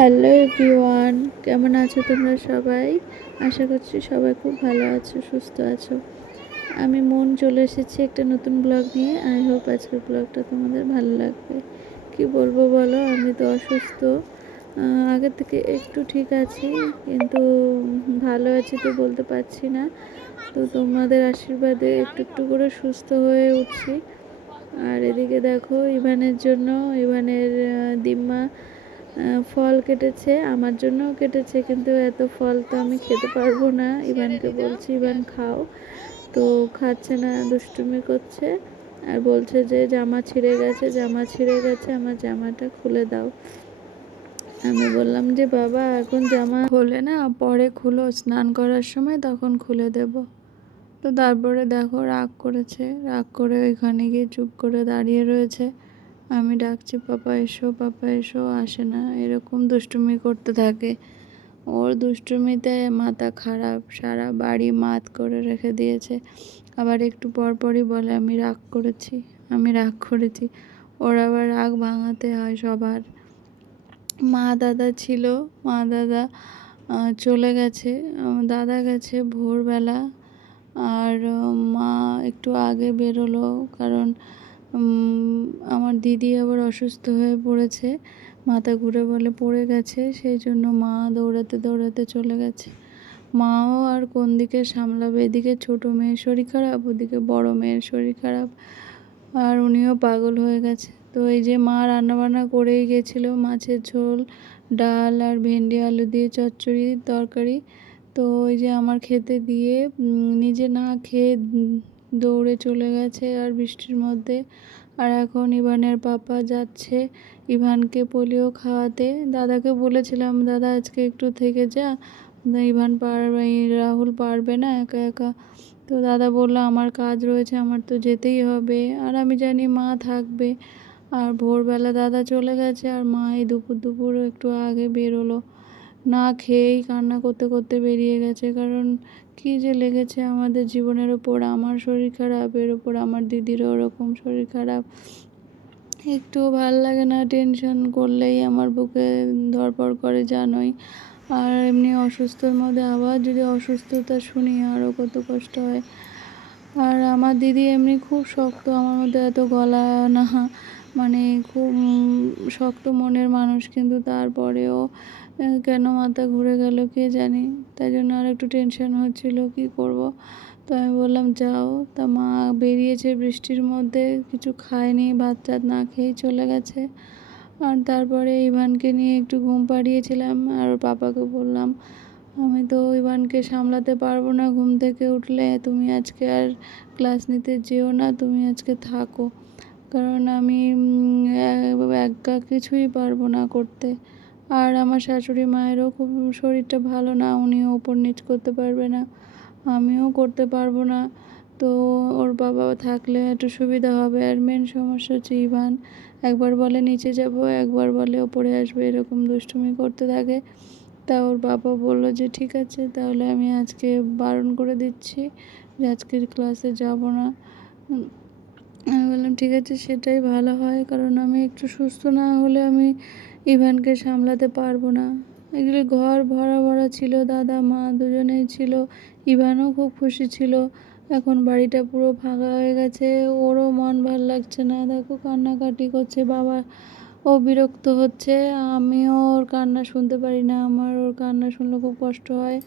Hello everyone, কেমন আছো তোমরা সবাই? আশা করছি সবাই খুব ভালো আছো, সুস্থ আছো। আমি মন চলে এসেছি একটা নতুন ব্লগ নিয়ে। আই হোপ আজকের ব্লগটা তোমাদের ভালো লাগবে। কি বলবো বলো, আমি তো অসুস্থ। আগের থেকে একটু ঠিক আছি, কিন্তু ভালো আছি তো বলতে পারছি না। তো তোমাদের আশীর্বাদে একটু একটু করে সুস্থ হয়ে উঠছি। আর এদিকে দেখো, ইভানের জন্য, ইভানের দিম্মা ফল কেটেছে, আমার জন্যও কেটেছে, কিন্তু এত ফল তো আমি খেতে পারবো না। ইভানকে বলছি ইভান খাও, তো খাচ্ছে না, দুষ্টুমি করছে আর বলছে যে জামা ছিঁড়ে গেছে, জামা ছিঁড়ে গেছে, আমার জামাটা খুলে দাও। আমি বললাম যে বাবা এখন জামা খোলে না, পরে খুলো, স্নান করার সময় তখন খুলে দেব। তো তারপরে দেখো রাগ করেছে, রাগ করে ওইখানে গিয়ে চুপ করে দাঁড়িয়ে রয়েছে। আমি ডাকছি পাপা এসো, পাপা এসো, আসে না, এরকম দুষ্টুমি করতে থাকে। ওর দুষ্টুমিতে মাথা খারাপ, সারা বাড়ি মাত করে রেখে দিয়েছে। আবার একটু পর পরই বলে আমি রাগ করেছি, আমি রাগ করেছি। ওর আবার রাগ ভাঙাতে হয় সবার। মা দাদা ছিল, মা দাদা চলে গেছে, দাদা গেছে ভোরবেলা। আর মা একটু আগে বেরোলো, কারণ আমার দিদি আবার অসুস্থ হয়ে পড়েছে, মাথা ঘুরে বলে পড়ে গেছে, সেই জন্য মা দৌড়াতে দৌড়াতে চলে গেছে। মাও আর কোন দিকে সামলাবে, এদিকে ছোটো মেয়ের শরীর খারাপ, ওদিকে বড় মেয়ের শরীর খারাপ, আর উনিও পাগল হয়ে গেছে। তো এই যে মা রান্নাবান্না করেই গেছিলো, মাছের ঝোল, ডাল আর ভেন্ডি আলু দিয়ে চচ্চড়ি তরকারি। তো ওই যে আমার খেতে দিয়ে নিজে না খেয়ে দৌড়ে চলে গেছে আর বৃষ্টির মধ্যে। আর এখন ইভানের পাপা যাচ্ছে ইভানকে পোলিও খাওয়াতে। দাদাকে বলেছিলাম দাদা আজকে একটু থেকে যা, ইভান পারবে, রাহুল পারবে না একা একা। তো দাদা বললো আমার কাজ রয়েছে, আমার তো যেতেই হবে, আর আমি জানি মা থাকবে। আর ভোরবেলা দাদা চলে গেছে, আর মা এই দুপুর দুপুর একটু আগে বেরোলো, না খেয়েই কান্না করতে করতে বেরিয়ে গেছে। কারণ কী যে লেগেছে আমাদের জীবনের ওপর, আমার শরীর খারাপ, এর ওপর আমার দিদিরও ওরকম শরীর খারাপ। একটুও ভাল লাগে না, টেনশন করলেই আমার বুকে ধড়ফড় করে জানোই। আর এমনি অসুস্থর মধ্যে আবার যদি অসুস্থতা শুনি আরও কত কষ্ট হয়। আর আমার দিদি এমনি খুব শক্ত, আমার মধ্যে এত গলা না, মানে খুব শক্ত মনের মানুষ, কিন্তু তারপরেও কেন মাথা ঘুরে গেল কে জানি, তাই জন্য আর একটু টেনশন হচ্ছিল কি করব। তো আমি বললাম যাও। তা মা বেরিয়েছে বৃষ্টির মধ্যে, কিছু খায়নি, ভাত টাত না খেয়েই চলে গেছে। আর তারপরে ইভানকে নিয়ে একটু ঘুম পাড়িয়েছিলাম, আর ওর পাপাকে বললাম আমি তো ইভানকে সামলাতে পারবো না, ঘুম থেকে উঠলে তুমি আজকে আর ক্লাস নিতে যেও না, তুমি আজকে থাকো, কারণ আমি একা কিছুই পারবো না করতে। আর আমার শাশুড়ি মায়েরও খুব শরীরটা ভালো না, উনিও ওপর নিচ করতে পারবে না, আমিও করতে পারবো না। তো ওর বাবা থাকলে একটু সুবিধা হবে। আর মেন সমস্যা হচ্ছে ইভান একবার বলে নিচে যাব, একবার বলে ওপরে আসবে, এরকম দুষ্টুমি করতে থাকে। তা ওর বাবা বলল যে ঠিক আছে, তাহলে আমি আজকে বারণ করে দিচ্ছি যে আজকের ক্লাসে যাব না। আমি বললাম ঠিক আছে, সেটাই ভালো হয়, কারণ আমি একটু সুস্থ না হলে আমি ইভানকে সামলাতে পারবো না। এগুলি ঘর ভরা ভরা ছিল, দাদা মা দুজনেই ছিল, ইভানও খুব খুশি ছিল। এখন বাড়িটা পুরো ফাঁকা হয়ে গেছে, ওরও মন ভাল লাগছে না, দেখো কান্নাকাটি করছে, বাবা ও বিরক্ত হচ্ছে, আমিও ওর কান্না শুনতে পারি না, আমার ওর কান্না শুনলে খুব কষ্ট হয়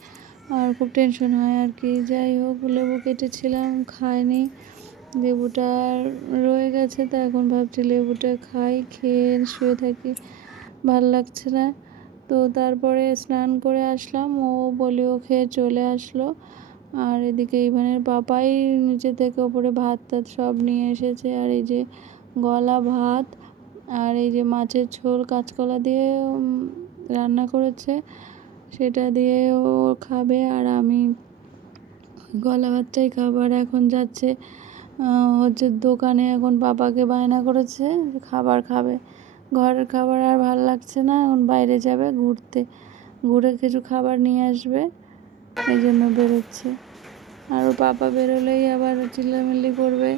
আর খুব টেনশন হয় আর কি। যাই হোক, লেবু কেটেছিলাম, খাইনি, লেবুটা রয়ে গেছে, তো এখন ভাবছি লেবুটা খাই, খেয়ে শুয়ে থাকি, ভাল লাগছে না। তো তারপরে স্নান করে আসলাম, ও বলিও খেয়ে চলে আসলো। আর এদিকে ইভানের পাপাই নিচে থেকে ওপরে ভাত টাত সব নিয়ে এসেছে, আর এই যে গলা ভাত, আর এই যে মাছের ঝোল কাঁচকলা দিয়ে রান্না করেছে, সেটা দিয়ে ও খাবে, আর আমি গলা ভাতটাই খাবার। এখন যাচ্ছে হচ্ছে দোকানে, এখন পাপাকে বায়না করেছে খাবার খাবে, ঘরের খাবার আর ভাল লাগছে না, এখন বাইরে যাবে ঘুরতে, ঘুরে কিছু খাবার নিয়ে আসবে, এই জন্য বেরোচ্ছে। আর ওর পাপা বেরোলেই আবার চিল্লামিল্লি করবে।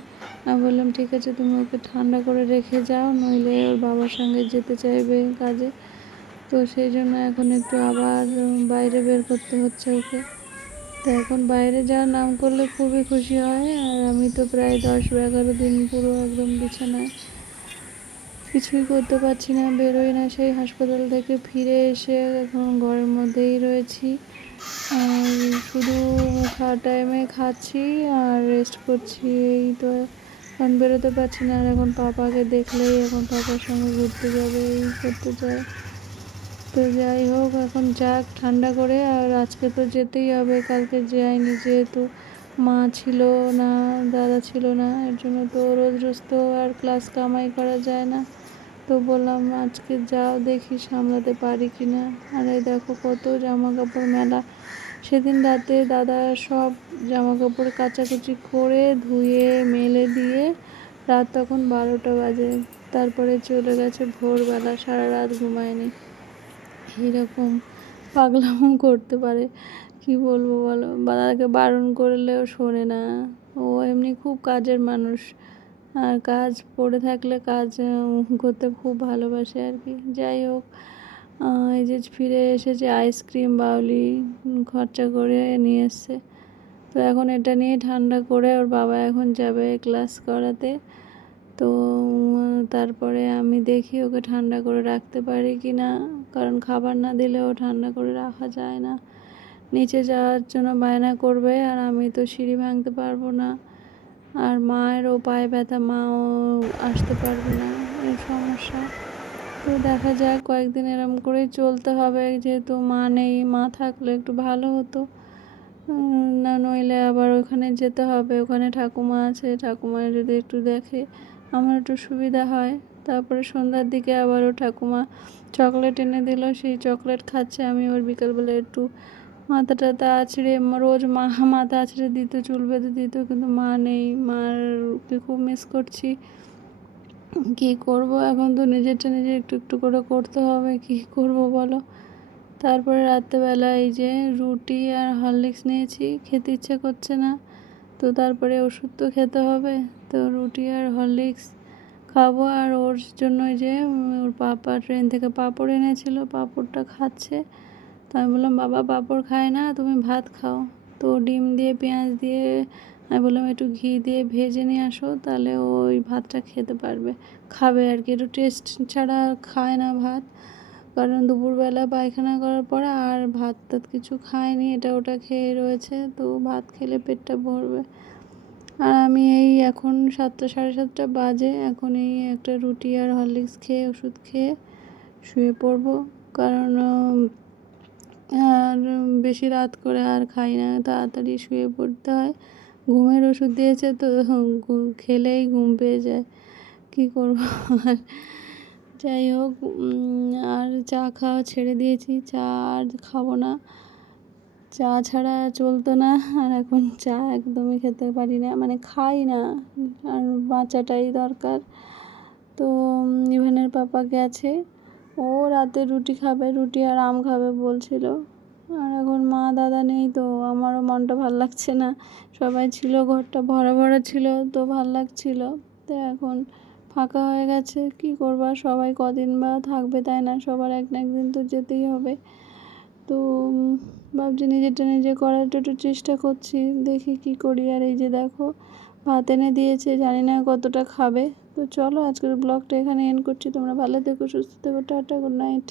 আমি বললাম ঠিক আছে, তুমি ওকে ঠান্ডা করে রেখে যাও, নইলে ওর বাবার সঙ্গে যেতে চাইবে কাজে। তো সেই জন্য এখন একটু আবার বাইরে বের করতে হচ্ছে ওকে। তো এখন বাইরে যাওয়ার নাম করলে খুবই খুশি হয়, আর আমি তো প্রায় 10-11 দিন পুরো একদম বিছানায়, কিছুই করতে পারছি না, বেরোই না। সেই হাসপাতাল থেকে ফিরে এসে এখন ঘরের মধ্যেই রয়েছি, আর শুধু খাওয়ার টাইমে খাচ্ছি আর রেস্ট করছি, এই তো। এখন বেরোতে পারছি না, আর এখন পাপাকে দেখলেই এখন পাপার সঙ্গে ঘুরতে যাবে, এই করতে চায়। তো যাই হোক, এখন যাক ঠান্ডা করে, আর আজকে তো যেতেই হবে, কালকে যাইনি যেহেতু মা ছিল না, দাদা ছিল না, এর জন্য তো রোজ রোজ তো আর ক্লাস কামাই করা যায় না। তো বললাম আজকে যাও, দেখি সামলাতে পারি কি না। আর এই দেখো কত জামা কাপড় মেলা। সেদিন রাতে দাদা সব জামা কাপড় কাচাকুচি করে ধুয়ে মেলে দিয়ে রাত তখন 12টা বাজে, তারপরে চলে গেছে ভোরবেলা, সারা রাত ঘুমায়নি। এইরকম পাগলামো করতে পারে, কি বলবো বলো। দাদাকে বারণ করলেও শোনে না, ও এমনি খুব কাজের মানুষ, আর কাজ পড়ে থাকলে কাজ করতে খুব ভালোবাসে আর কি। যাই হোক, এই যে ফিরে এসেছে আইসক্রিম বাউলি খরচা করে নিয়ে এসছে। তো এখন এটা নিয়ে ঠান্ডা করে ওর বাবা এখন যাবে ক্লাস করাতে। তো তারপরে আমি দেখি ওকে ঠান্ডা করে রাখতে পারি কি না, কারণ খাবার না দিলেও ঠান্ডা করে রাখা যায় না। নিচে যাওয়ার জন্য বায়না করবে, আর আমি তো সিঁড়ি ভাঙতে পারবো না, আর মায়েরও পায়ে ব্যথা, মাও আসতে পারবে না, এই সমস্যা। তো দেখা যাক, কয়েকদিন এরম করেই চলতে হবে, যেহেতু মা নেই। মা থাকলে একটু ভালো হতো, না নইলে আবার ওখানে যেতে হবে, ওখানে ঠাকুমা আছে, ঠাকুমা যদি একটু দেখে আমার একটু সুবিধা হয়। তারপরে সন্ধ্যার দিকে আবারও ঠাকুমা চকলেট এনে দিল, সেই চকলেট খাচ্ছে। আমি ওর বিকালবেলা একটু মাথা টাথা আছড়ে, রোজ মা মাথা আছড়ে দিত, চুল বেঁধে দিত, কিন্তু মা নেই, মারকে খুব মিস করছি। কী করব, এখন তো নিজেরটা নিজে একটু একটু করে করতে হবে, কী করব বলো। তারপরে রাত্রেবেলা এই যে রুটি আর হরলিক্স নিয়েছি, খেতে ইচ্ছে করছে না, তো তারপরে ওষুধ তো খেতে হবে, তো রুটি আর হরলিক্স খাবো। আর ওর জন্য যে ওর পাপা ট্রেন থেকে পাঁপড় এনেছিল, পাঁপড়টা খাচ্ছে। তো আমি বললাম বাবা পাঁপড় খায় না, তুমি ভাত খাও। তো ডিম দিয়ে পেঁয়াজ দিয়ে আমি বললাম একটু ঘি দিয়ে ভেজে নিয়ে আসো, তাহলে ওই ভাতটা খেতে পারবে, খাবে আর কি। একটু টেস্ট ছাড়া খায় না ভাত, কারণ দুপুরবেলা পায়খানা করার পরে আর ভাত টাত কিছু খায়নি, এটা ওটা খেয়ে রয়েছে, তো ভাত খেলে পেটটা ভরবে। আর আমি এই এখন 7টা 7:30 বাজে, এখন এই একটা রুটি আর হরলিক্স খেয়ে ওষুধ খেয়ে শুয়ে পড়বো, কারণ আর বেশি রাত করে আর খাই না, তাড়াতাড়ি শুয়ে পড়তে হয়। ঘুমের ওষুধ দিয়েছে, তো খেলেই ঘুম পেয়ে যায়, কী করবো আর। যাই হোক, আর চা খাওয়া ছেড়ে দিয়েছি, চা আর খাবো না, চা ছাড়া চলতো না, আর এখন চা একদমই খেতে পারি না, মানে খাই না, আর বাঁচাটাই দরকার। তো ইভানের পাপা গেছে, ও রাতে রুটি খাবে, রুটি আর আম খাবে বলছিল। আর এখন মা দাদা নেই, তো আমারও মনটা ভাল লাগছে না। সবাই ছিল, ঘরটা ভরা ভরা ছিল, তো ভাল লাগছিল। তো এখন ফাঁকা হয়ে গেছে, কি করবা, সবাই কদিন বা থাকবে তাই না, সবার এক না একদিন তো যেতেই হবে। তো ভাবছি নিজেরটা নিজে করার একটু চেষ্টা করছি, দেখি কি করি। আর এই যে দেখো ভাত এনে দিয়েছে, জানি না কতটা খাবে। তো চলো আজকের ব্লগটা এখানে এন্ড করছি, তোমরা ভালো থেকো, সুস্থ থেকো, টাটা, গুড নাইট।